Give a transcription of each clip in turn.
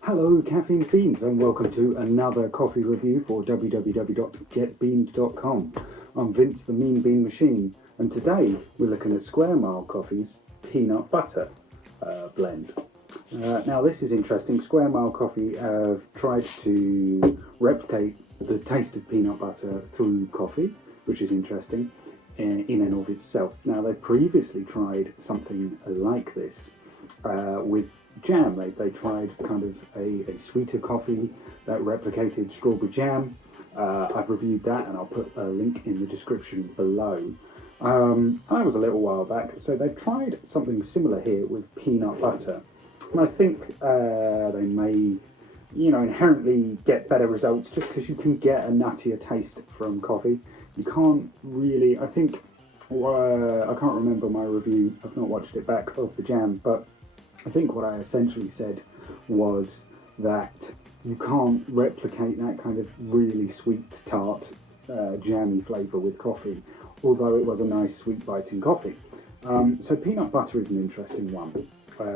Hello, caffeine fiends, and welcome to another coffee review for www.getbeaned.com. I'm Vince, the Mean Bean Machine, and today we're looking at Square Mile Coffee's peanut butter blend. Now, this is interesting. Square Mile Coffee have tried to replicate the taste of peanut butter through coffee, which is interesting in and of itself. Now, they've previously tried something like this with jam. They tried kind of a sweeter coffee that replicated strawberry jam. I've reviewed that and I'll put a link in the description below. That was a little while back. So they've tried something similar here with peanut butter. And I think they may, inherently get better results just because you can get a nuttier taste from coffee. You can't really, I think, I can't remember my review, I've not watched it back, of the jam, but I think what I essentially said was that you can't replicate that kind of really sweet, tart, jammy flavour with coffee, although it was a nice, sweet biting coffee. So peanut butter is an interesting one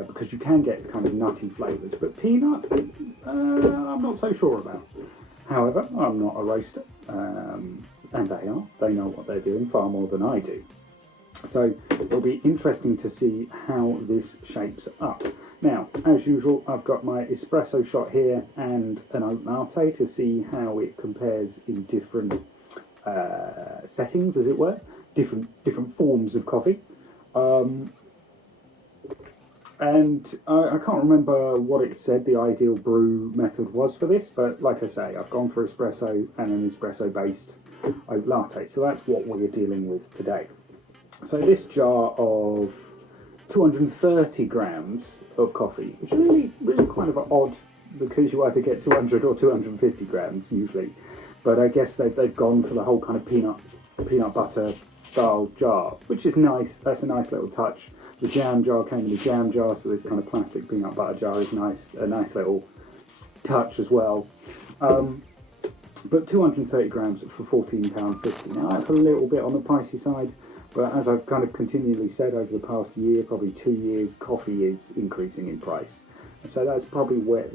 because you can get kind of nutty flavours, but peanut, I'm not so sure about. However, I'm not a roaster, and they are. They know what they're doing far more than I do. So it'll be interesting to see how this shapes up. Now, as usual, I've got my espresso shot here and an oat latte to see how it compares in different settings, as it were, different forms of coffee. And I can't remember what it said the ideal brew method was for this, but like I say, I've gone for espresso and an espresso-based oat latte. So that's what we're dealing with today. So this jar of 230 grams of coffee, which is really kind of odd because you either get 200 or 250 grams usually. But I guess they've gone for the whole kind of peanut butter style jar, which is nice. That's a nice little touch. The jam jar came in a jam jar, so this kind of plastic peanut butter jar is nice, a nice little touch as well. But 230 grams for £14.50. Now that's a little bit on the pricey side. But as I've kind of continually said over the past year, probably 2 years, coffee is increasing in price. And so that's probably where,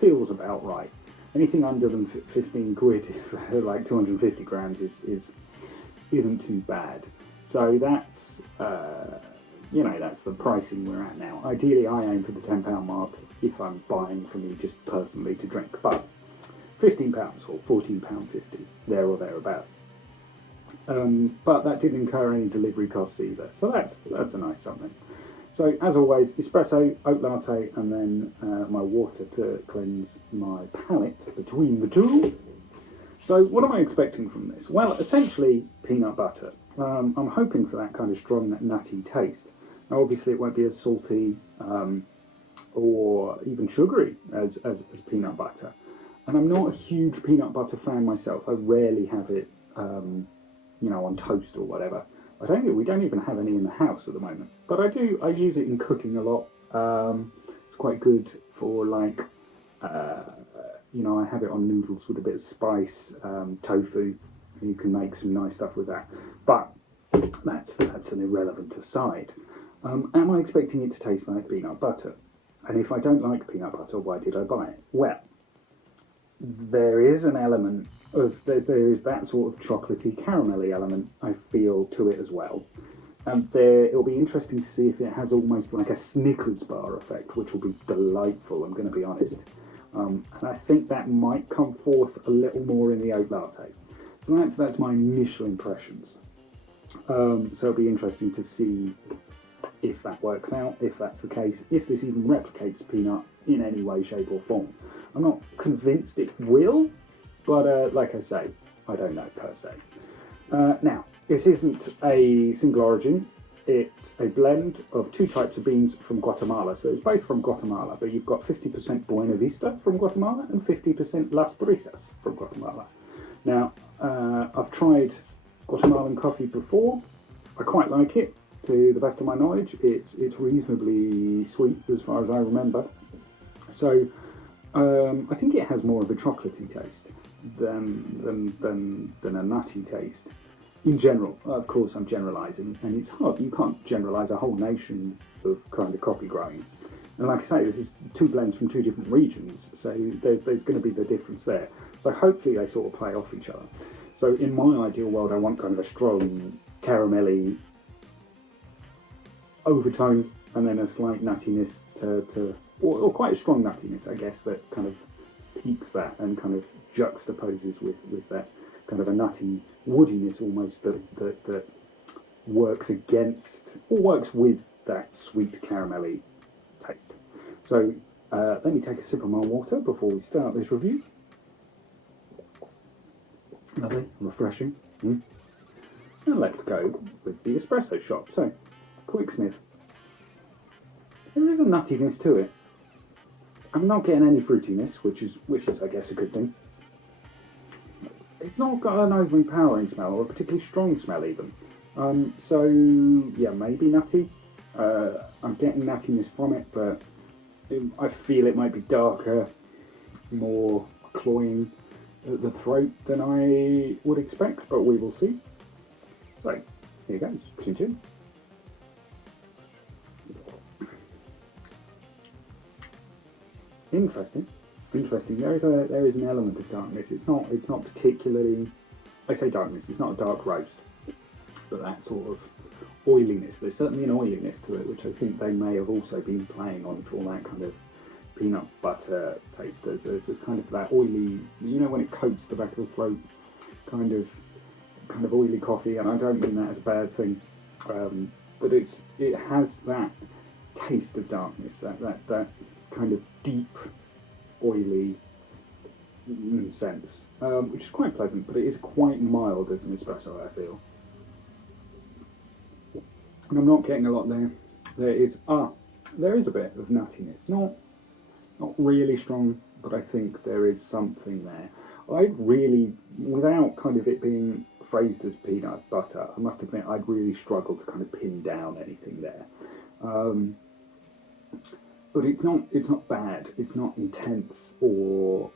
feels about right. Anything under than 15 quid for like 250 grams isn't too bad. So that's, that's the pricing we're at now. Ideally, I aim for the £10 mark if I'm buying for me just personally to drink. But £15 or £14.50, there or thereabouts. But that didn't incur any delivery costs either, so that's a nice something. So as always, espresso, oat latte, and then my water to cleanse my palate between the two. So what am I expecting from this? Well, essentially peanut butter. I'm hoping for that kind of strong, nutty taste. Now obviously it won't be as salty or even sugary as peanut butter. And I'm not a huge peanut butter fan myself. I rarely have it on toast or whatever. We don't even have any in the house at the moment. But I use it in cooking a lot. It's quite good for I have it on noodles with a bit of spice, tofu. You can make some nice stuff with that. But that's an irrelevant aside. Am I expecting it to taste like peanut butter? And if I don't like peanut butter, why did I buy it? Well, there is an element of there is that sort of chocolatey caramelly element I feel to it as well, and it'll be interesting to see if it has almost like a Snickers bar effect, which will be delightful. I'm going to be honest, and I think that might come forth a little more in the oat latte. So that's my initial impressions. So it'll be interesting to see if that works out, if that's the case, if this even replicates peanut in any way, shape or form. I'm not convinced it will, but like I say, I don't know per se. Now, this isn't a single origin. It's a blend of two types of beans from Guatemala. So it's both from Guatemala, but you've got 50% Buena Vista from Guatemala and 50% Las Brisas from Guatemala. Now, I've tried Guatemalan coffee before. I quite like it, to the best of my knowledge. It's reasonably sweet as far as I remember. So I think it has more of a chocolatey taste than a nutty taste. In general, of course, I'm generalising, and it's hard. You can't generalise a whole nation of kind of coffee growing. And like I say, this is two blends from two different regions, so there's going to be the difference there. So hopefully they sort of play off each other. So in my ideal world, I want kind of a strong caramelly overtone and then a slight nuttiness or quite a strong nuttiness, I guess, that kind of peaks that and kind of juxtaposes with that kind of a nutty woodiness almost that works against or works with that sweet caramelly taste. So let me take a sip of my water before we start this review. Lovely, refreshing. And let's go with the espresso shot. So, quick sniff. There is a nuttiness to it. I'm not getting any fruitiness, which is I guess a good thing. It's not got an overpowering smell or a particularly strong smell even. So yeah, maybe nutty. I'm getting nuttiness from it, but I feel it might be darker, more cloying at the throat than I would expect, but we will see. So here goes. Chin chin. Interesting. There is an element of darkness. It's not particularly. I say darkness. It's not a dark roast, but that sort of oiliness. There's certainly an oiliness to it, which I think they may have also been playing on for that kind of peanut butter taste. There's kind of that oily. You know when it coats the back of the throat, kind of oily coffee, and I don't mean that as a bad thing, but it has that taste of darkness. That kind of deep, oily sense, which is quite pleasant, but it is quite mild as an espresso, I feel. And I'm not getting a lot there. There is a bit of nuttiness, not really strong, but I think there is something there. I'd really, without kind of it being phrased as peanut butter, I must admit I'd really struggle to kind of pin down anything there. But it's not bad. It's not intense or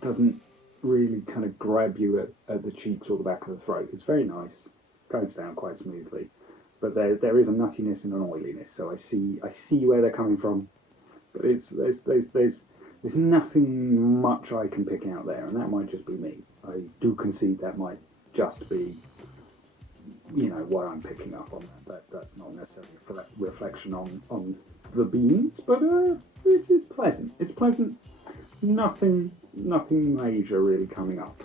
doesn't really kind of grab you at the cheeks or the back of the throat. It's very nice, goes down quite smoothly, but there is a nuttiness and an oiliness. So I see where they're coming from, but there's nothing much I can pick out there, and that might just be me. I do concede that might just be what I'm picking up on that. That's not necessarily a reflection on the beans, but it's pleasant. It's pleasant. Nothing major really coming up.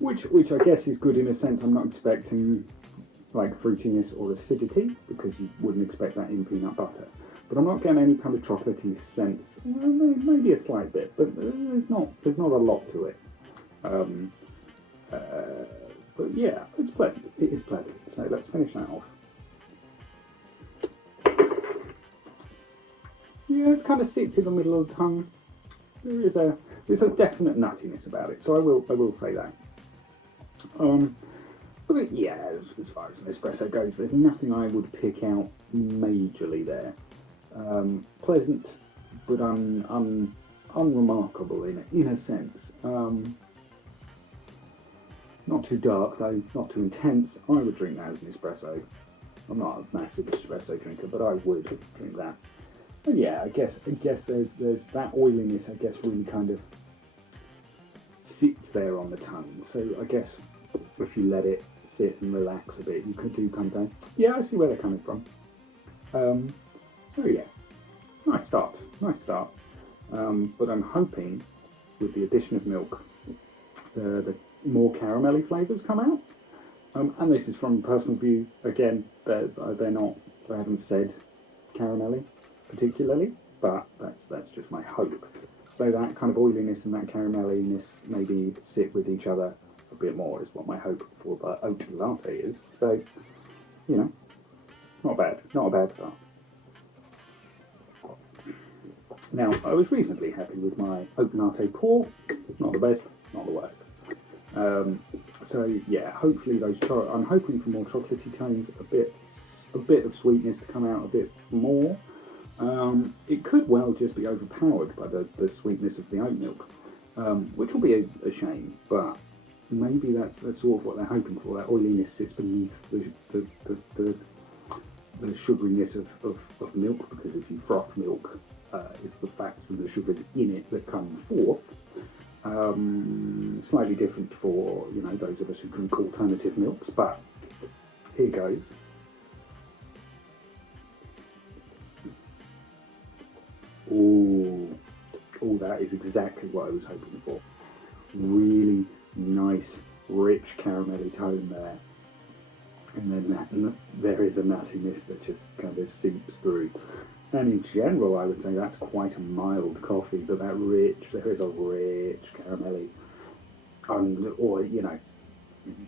Which I guess is good in a sense. I'm not expecting like fruitiness or acidity because you wouldn't expect that in peanut butter. But I'm not getting any kind of chocolatey sense. Maybe a slight bit, but there's not a lot to it. But yeah, it's pleasant. It is pleasant. So let's finish that off. Yeah, it kind of sits in the middle of the tongue. There's a definite nuttiness about it, so I will say that. But yeah, as far as an espresso goes, there's nothing I would pick out majorly there. Pleasant, but unremarkable in a sense. Not too dark though, not too intense. I would drink that as an espresso. I'm not a massive espresso drinker, but I would drink that. And yeah, I guess there's that oiliness. I guess really kind of sits there on the tongue. So I guess if you let it sit and relax a bit, you could do come down. Yeah, I see where they're coming from. So yeah, nice start. But I'm hoping with the addition of milk, the more caramelly flavours come out. And this is from personal view. Again, they haven't said caramelly particularly, but that's just my hope. So that kind of oiliness and that caramelliness maybe sit with each other a bit more is what my hope for the oat latte is. So, not a bad start. Now, I was reasonably happy with my oat latte pour. Not the best, not the worst. So yeah, hopefully I'm hoping for more chocolatey tones, a bit of sweetness to come out a bit more. It could well just be overpowered by the sweetness of the oat milk, which will be a shame, but maybe that's sort of what they're hoping for. That oiliness sits beneath the sugariness of milk, because if you froth milk, it's the fats and the sugars in it that come forth. Slightly different for those of us who drink alternative milks, but here goes. Oh, that is exactly what I was hoping for. Really nice, rich caramelly tone there. And then there is a nuttiness that just kind of seeps through. And in general, I would say that's quite a mild coffee, but there is a rich caramelly, or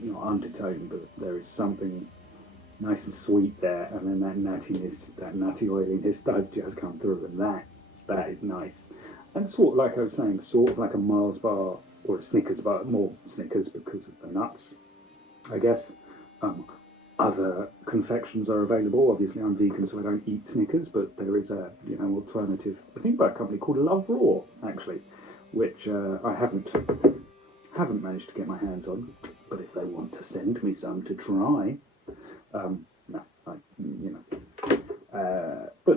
not undertone, but there is something nice and sweet there, and then that nuttiness, that nutty oiliness does just come through, and that is nice. And sort of like I was saying, sort of like a Mars bar or a Snickers bar, more Snickers because of the nuts, I guess. Other confections are available. Obviously, I'm vegan, so I don't eat Snickers, but there is a alternative, I think by a company called Love Raw, actually, which I haven't managed to get my hands on. But if they want to send me some to try, no, but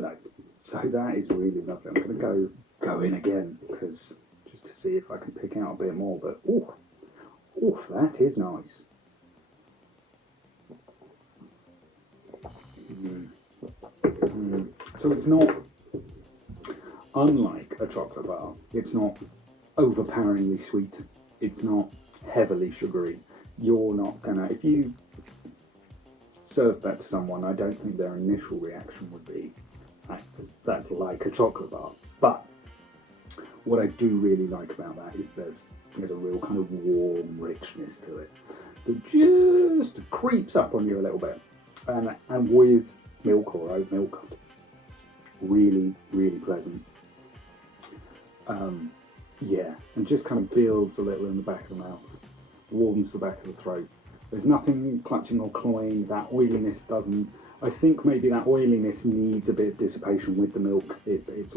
no. So that is really lovely. I'm going to go in again because just to see if I can pick out a bit more. But that is nice. So it's not unlike a chocolate bar. It's not overpoweringly sweet. It's not heavily sugary. You're not gonna, if you serve that to someone, I don't think their initial reaction would be, that's like a chocolate bar. But what I do really like about that is there's a real kind of warm richness to it that just creeps up on you a little bit. And with milk or oat milk, really, really pleasant. And just kind of builds a little in the back of the mouth, warms the back of the throat. There's nothing clutching or cloying. That oiliness doesn't. I think maybe that oiliness needs a bit of dissipation with the milk. It's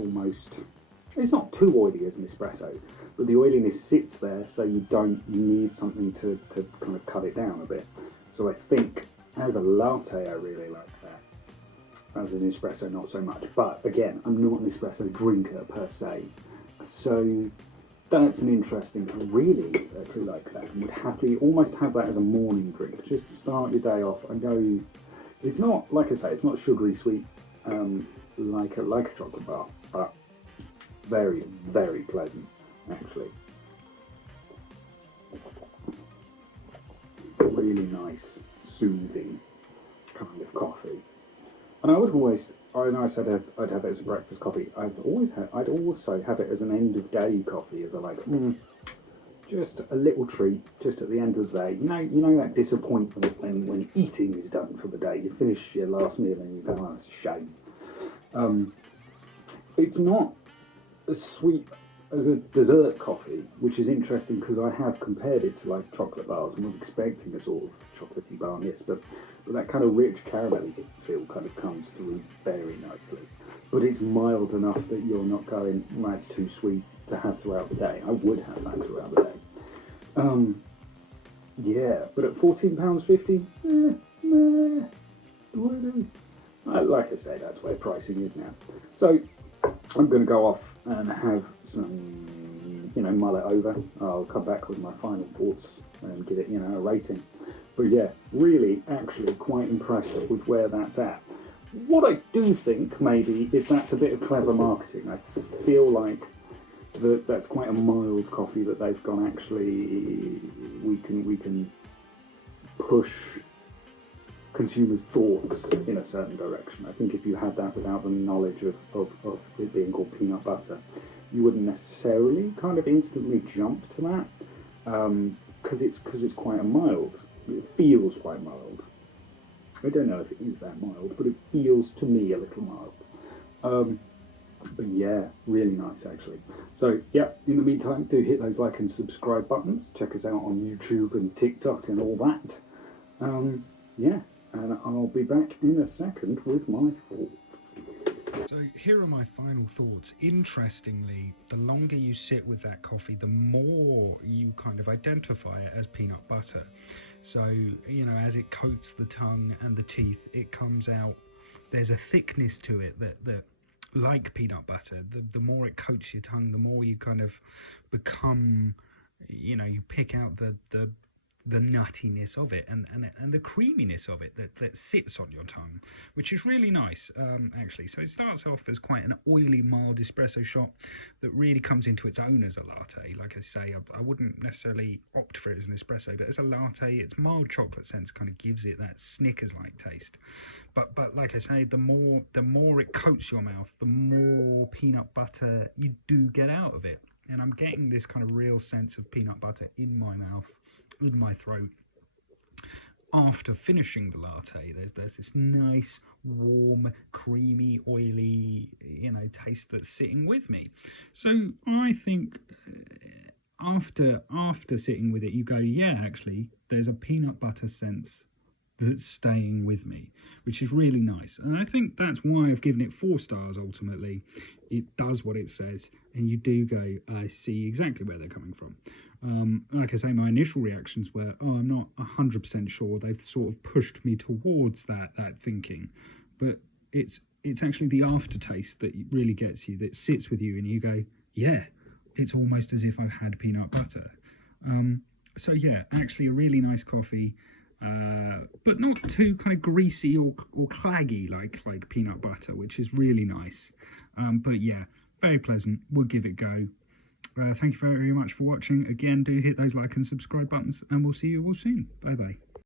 not too oily as an espresso, but the oiliness sits there, so you need something to kind of cut it down a bit. So I think as a latte, I really like that. As an espresso, not so much. But again, I'm not an espresso drinker per se. So that's an interesting, I really like that. And would happily almost have that as a morning drink, just to start your day off. I know it's not, like I say, it's not sugary sweet like a chocolate bar, but very, very pleasant, actually. Really nice, soothing kind of coffee. And I know I said I'd have it as a breakfast coffee. I'd also have it as an end of day coffee, as I like. Just a little treat, just at the end of the day. You know that disappointment when eating is done for the day. You finish your last meal and you go, oh, that's a shame. It's not as sweet as a dessert coffee, which is interesting because I have compared it to like chocolate bars and was expecting a sort of chocolatey barness, but that kind of rich caramelly feel kind of comes through very nicely. But it's mild enough that you're not going, that's too sweet to have throughout the day. I would have that throughout the day. But at £14.50, like I say, that's where pricing is now. So I'm going to go off and have some, mull it over. I'll come back with my final thoughts and give it, a rating. But yeah, really, actually quite impressed with where that's at. What I do think, maybe, is that's a bit of clever marketing. I feel like that's quite a mild coffee that they've gone, actually, we can push consumers' thoughts in a certain direction. I think if you had that without the knowledge of it being called peanut butter, you wouldn't necessarily kind of instantly jump to that, because it's quite a mild. It feels quite mild. I don't know if it is that mild, but it feels to me a little mild. But yeah, really nice actually. So yeah, in the meantime, do hit those like and subscribe buttons. Check us out on YouTube and TikTok and all that. And I'll be back in a second with my thoughts. So here are my final thoughts. Interestingly, the longer you sit with that coffee, the more you kind of identify it as peanut butter. So, as it coats the tongue and the teeth, it comes out there's a thickness to it that like peanut butter, the more it coats your tongue, the more you kind of become, you know, you pick out the nuttiness of it and the creaminess of it that sits on your tongue, which is really nice, actually. So it starts off as quite an oily, mild espresso shot that really comes into its own as a latte. Like I say, I wouldn't necessarily opt for it as an espresso, but as a latte, its mild chocolate sense kind of gives it that Snickers-like taste. But like I say, the more it coats your mouth, the more peanut butter you do get out of it. And I'm getting this kind of real sense of peanut butter in my mouth, in my throat. After finishing the latte, there's this nice, warm, creamy, oily, you know, taste that's sitting with me. So I think after sitting with it, you go, yeah, actually, there's a peanut butter sense that's staying with me, which is really nice. And I think that's why I've given it 4 stars. Ultimately, it does what it says, and you do go, I see exactly where they're coming from. Like I say, my initial reactions were, oh, I'm not 100% sure. They've sort of pushed me towards that thinking, but it's actually the aftertaste that really gets you, that sits with you, and you go, yeah, it's almost as if I've had peanut butter. So yeah, actually a really nice coffee. But not too kind of greasy or claggy like peanut butter, which is really nice. But yeah, very pleasant. We'll give it a go. Thank you very much for watching. Again, do hit those like and subscribe buttons, and we'll see you all soon. Bye bye.